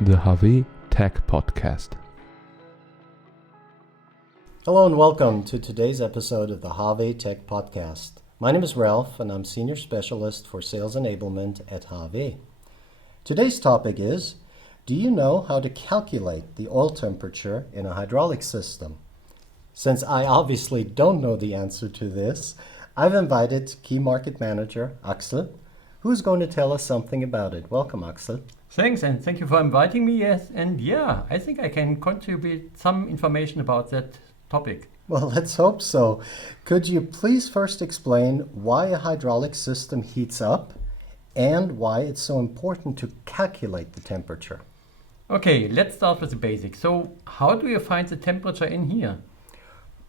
the HAWE Tech Podcast. Hello and welcome to today's episode of the HAWE Tech Podcast. My name is Ralph and I'm Senior Specialist for Sales Enablement at HAWE. Today's topic is, do you know how to calculate the oil temperature in a hydraulic system? Since I obviously don't know the answer to this, I've invited Key Market Manager Axel, who's going to tell us something about it. Welcome, Axel. Thanks, and thank you for inviting me. Yes, and I think I can contribute some information about that topic. Well, let's hope so. Could you please first explain why a hydraulic system heats up and why it's so important to calculate the temperature? Okay, let's start with the basics. So, how do you find the temperature in here?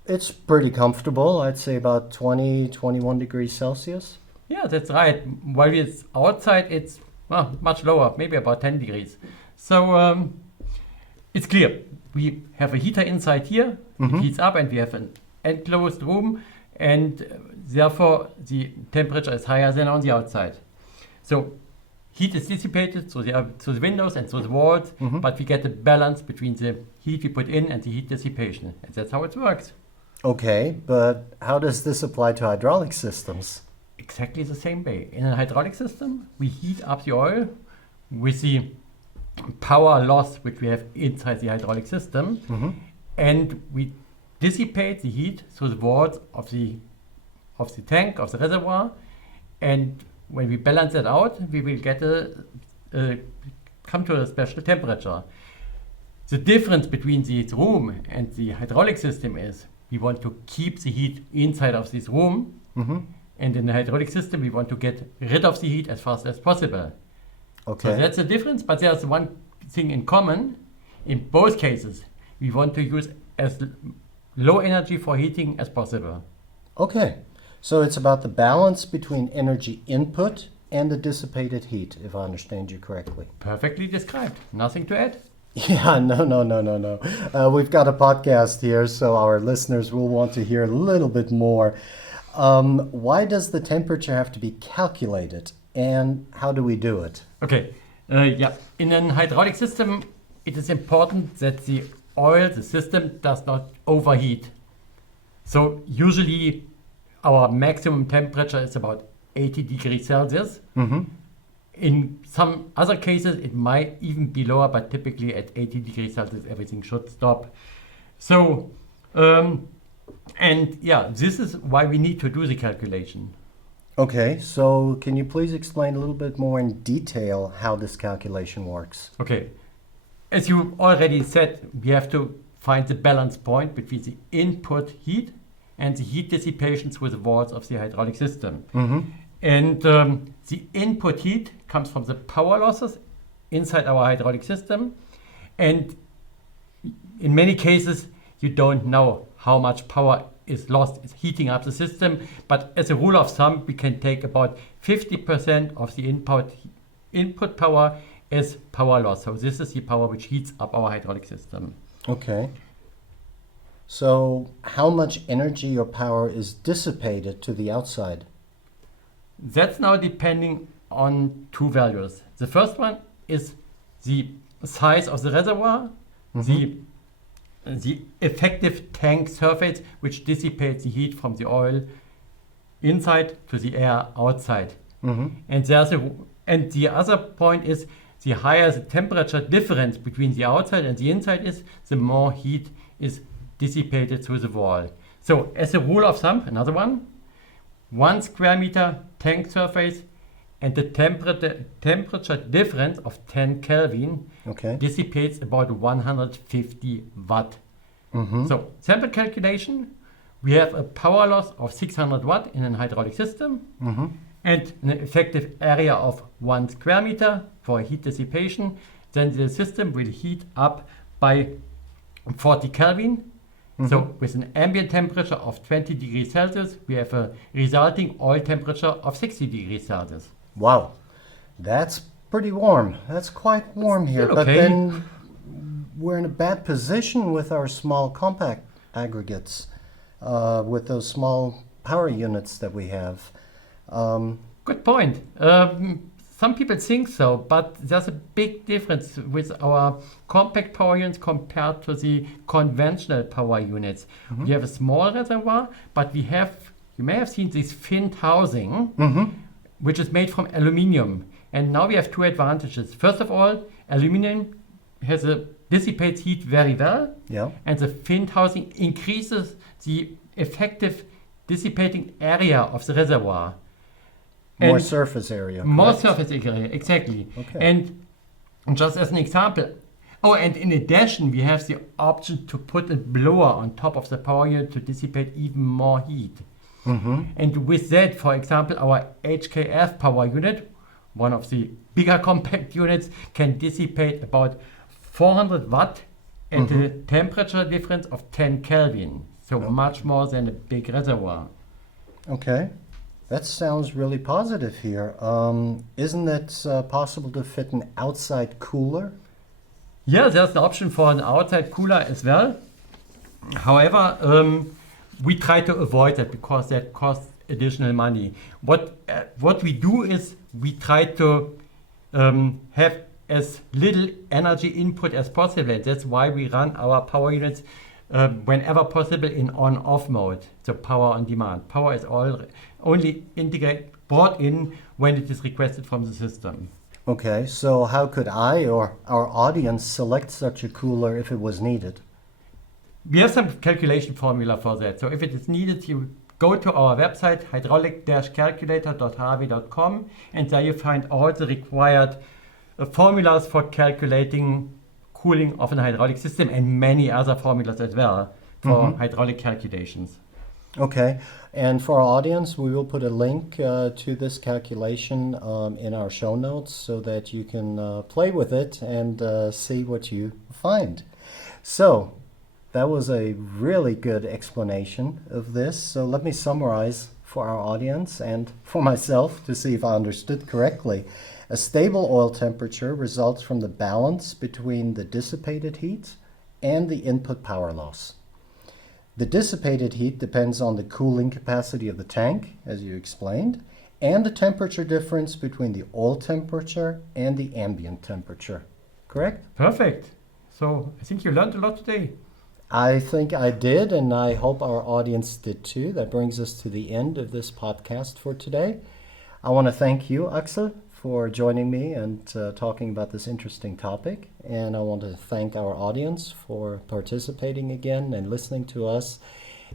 It's pretty comfortable. I'd say about 20, 21 degrees Celsius. Yeah, that's right. While it's outside, it's much lower, maybe about 10 degrees. So, it's clear. We have a heater inside here, it heats up, and we have an enclosed room, and therefore the temperature is higher than on the outside. So heat is dissipated through the windows and through the walls, but we get a balance between the heat we put in and the heat dissipation. And that's how it works. Okay, but how does this apply to hydraulic systems? Exactly the same way. In a hydraulic system, we heat up the oil with the power loss which we have inside the hydraulic system, and we dissipate the heat through the walls of the tank, of the reservoir, and when we balance that out, we will get come to a special temperature. The difference between the room and the hydraulic system is we want to keep the heat inside of this room, and in the hydraulic system we want to get rid of the heat as fast as possible. Okay. So that's the difference, but there's one thing in common. In both cases, we want to use as low energy for heating as possible. Okay, so it's about the balance between energy input and the dissipated heat, if I understand you correctly. Perfectly described. Nothing to add. Yeah, no. We've got a podcast here, so our listeners will want to hear a little bit more. Why does the temperature have to be calculated, and how do we do it? Okay, in a hydraulic system, it is important that the system does not overheat. So usually our maximum temperature is about 80 degrees Celsius. In some other cases, it might even be lower, but typically at 80 degrees Celsius, everything should stop. So, this is why we need to do the calculation. Okay, so can you please explain a little bit more in detail how this calculation works? Okay, as you already said, we have to find the balance point between the input heat and the heat dissipation through the walls of the hydraulic system. And the input heat comes from the power losses inside our hydraulic system. And in many cases, you don't know how much power is lost, is heating up the system. But as a rule of thumb, we can take about 50% of the input power as power loss. So this is the power which heats up our hydraulic system. Okay. So how much energy or power is dissipated to the outside? That's now depending on two values. The first one is the size of the reservoir, the effective tank surface, which dissipates the heat from the oil inside to the air outside. And the other point is, the higher the temperature difference between the outside and the inside is, the more heat is dissipated through the wall. So as a rule of thumb, another one, 1 square meter tank surface and the temperature difference of 10 Kelvin dissipates about 150 watt. So sample calculation, we have a power loss of 600 watt in a hydraulic system and an effective area of 1 square meter for heat dissipation. Then the system will heat up by 40 Kelvin. So with an ambient temperature of 20 degrees Celsius, we have a resulting oil temperature of 60 degrees Celsius. Wow, that's pretty warm. That's quite warm here. Still But okay. then we're in a bad position with our small compact aggregates, with those small power units that we have. Good point. some people think so, but there's a big difference with our compact power units compared to the conventional power units. We have a small reservoir, but you may have seen this finned housing, which is made from aluminum. And now we have two advantages. First of all, aluminum dissipates heat very well, and the finned housing increases the effective dissipating area of the reservoir. More surface area. More correct? surface area, exactly. Okay. And just as an example, and in addition, we have the option to put a blower on top of the power unit to dissipate even more heat. And with that, for example, our HKF power unit, one of the bigger compact units, can dissipate about 400 watt at a temperature difference of 10 Kelvin. So much more than a big reservoir. Okay. That sounds really positive here. Isn't it possible to fit an outside cooler? Yeah, there's an option for an outside cooler as well. However, we try to avoid that because that costs additional money. What we do is we try to have as little energy input as possible. That's why we run our power units whenever possible in on-off mode, so power on demand. Power is only brought in when it is requested from the system. Okay, so how could I or our audience select such a cooler if it was needed? We have some calculation formula for that. So if it is needed, you go to our website, hydraulic-calculator.hawe.com, and there you find all the required formulas for calculating cooling of an hydraulic system and many other formulas as well for hydraulic calculations. Okay, and for our audience, we will put a link to this calculation in our show notes so that you can play with it and see what you find. So, that was a really good explanation of this. So let me summarize for our audience and for myself to see if I understood correctly. A stable oil temperature results from the balance between the dissipated heat and the input power loss. The dissipated heat depends on the cooling capacity of the tank, as you explained, and the temperature difference between the oil temperature and the ambient temperature. Correct? Perfect. So I think you learned a lot today. I think I did, and I hope our audience did too. That brings us to the end of this podcast for today. I want to thank you, Axel, for joining me and talking about this interesting topic. And I want to thank our audience for participating again and listening to us.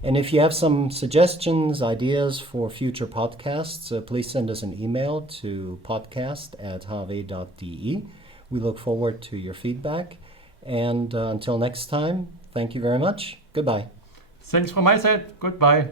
And if you have some suggestions, ideas for future podcasts, please send us an email to podcast@hawe.de. We look forward to your feedback. And until next time, thank you very much. Goodbye. Thanks from my side. Goodbye.